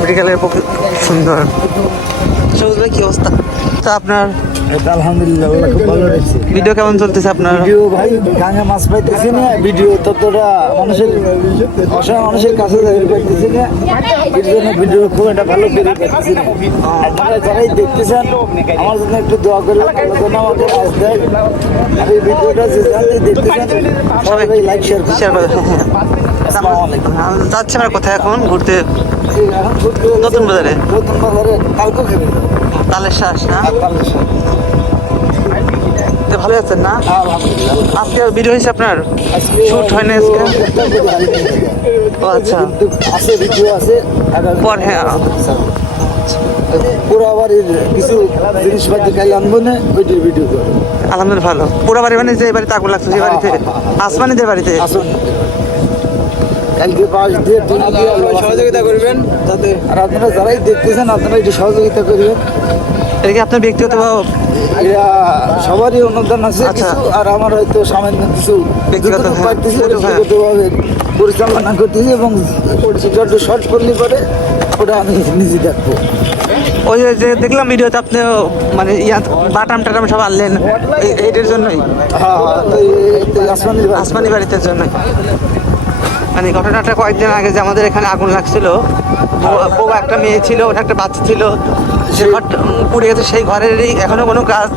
মেডিকেলের পক্ষে সুন্দর। সবুজ ভাই কি অবস্থা? তা আপনার আলহামদুলিল্লাহ খুব ভালো রয়েছে। ভিডিও কেমন চলতেছে আপনার? ভিডিও ভাই গাঙে মাছ পাইতেছি না, ভিডিও ততটা মানুষের অসহায় মানুষের কাছে পাইতেছি না, এর জন্য ভিডিও খুব একটা ভালো করে পাইতেছি না। আপনারা যারাই দেখতেছেন আমার জন্য একটু দোয়া করবেন, আল্লাহ যেন আমাকে মাছ দেয়। আর এই ভিডিওটা যে যারাই দেখতেছেন সবাই লাইক শেয়ার শেয়ার করে। আসসালামু আলাইকুম। যাচ্ছে আমরা কোথায় এখন ঘুরতে? এখন ঘুরতে নতুন বাজারে। নতুন বাজারে কালকে খেতে তালের শ্বাস না? তো ভালো আছেন না? আলহামদুলিল্লাহ। আজকে ভিডিও হয়েছে আপনার? শুট হয় না আজকে? ও আচ্ছা। আছে ভিডিও আছে পর হ্যাঁ পুরো বাড়ির কিছু জিনিসপাতি খাই আনবো না, ওইটির ভিডিও করবো। আলহামদুলিল্লাহ ভালো। পুরো বাড়ি মানে যে বাড়িতে আগুন লাগছে সেই বাড়িতে? আসমানিদের বাড়িতে? আসুন কালকে বাস দিয়ে তুলে দিয়ে সহযোগিতা করবেন যাতে, আর আপনারা যারাই দেখতেছেন আপনারা একটু সহযোগিতা করবেন। এটা কি আপনার ব্যক্তিগত এরা সবারই অনুদান আছে আচ্ছা। কিছু, আর আমার হয়তো সামান্য কিছু ব্যক্তিগত যতটুকু পারতেছি হ্যাঁ। ব্যক্তিগতভাবে পরিচালনা করতেছি, এবং একটু শর্ট করলে পরে ওটা আমি নিজে দেখবো। ওই যে দেখলাম ভিডিওতে আপনি মানে বাটাম টাটাম সব আনলেন এইটার জন্যই? হ্যাঁ তো আসমানি বাড়িতে জন্যই। মানে ঘটনাটা কয়েকদিন আগে যে আমাদের এখানে আগুন লাগছিল, বউ একটা মেয়ে ছিল, ওটা একটা বাচ্চা ছিল, যে ঘর পুড়ে গেছে, সেই ঘরেরই এখনো কোনো কাজ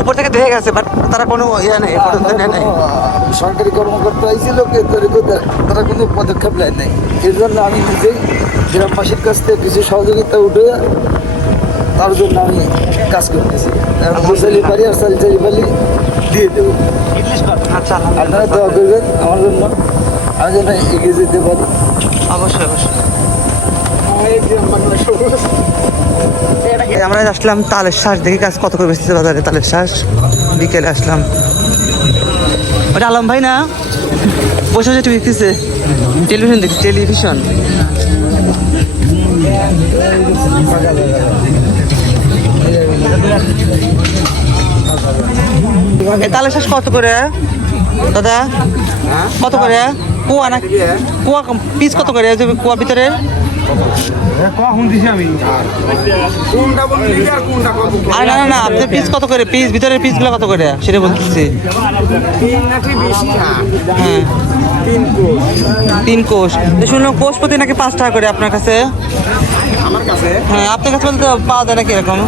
উপর থেকে দেখে গেছে, বাট তারা কোনো ইয়ে নেই, নেই। সরকারি কর্মকর্তা হয়েছিল তারা কোনো পদক্ষেপ নেয় নাই। এর জন্য আমি নিজেই গ্রামবাসীর কাছ থেকে কিছু সহযোগিতা উঠে তার জন্য আমি কাজ করতেছি। চালি পারি আর চালি পারি দিয়ে দেবো। আচ্ছা আপনারা দোয়া করবেন আমার জন্য, আমি যেন এগিয়ে যেতে পারি। অবশ্যই অবশ্যই। আমরা আসলাম তালের শ্বাস দেখি কাজ কত করে বেশি বাজারে তালের শ্বাস। বিকেলে আসলাম। ওটা আলম ভাই না? বসে বসে টিভি দেখতেছে, টেলিভিশন দেখছি, টেলিভিশন। এই তালের শ্বাস কত করে দাদা? কত করে? কুয়া না কুয়া পিস কত করে? কুয়া ভিতরে আর না না না আপনি পিস কত করে? পিস ভিতরের পিসগুলো কত করে সেটা বলতেছি। হ্যাঁ 3 কোষ। শুনলাম কোষ প্রতি নাকি 5 টাকা করে আপনার কাছে? আমার কাছে হ্যাঁ আপনার কাছে বলতে পাওয়া যায় নাকি এরকম?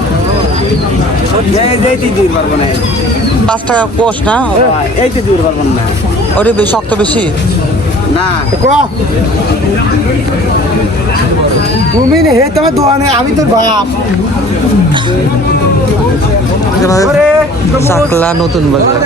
5 টাকা কোষ না? এইতে দূর পারবেন না, ওরে বেশ শক্ত বেশি না তুমি হে তোমার দোয়ানে আমি তোর বাপ। চাকলা নতুন বাজার।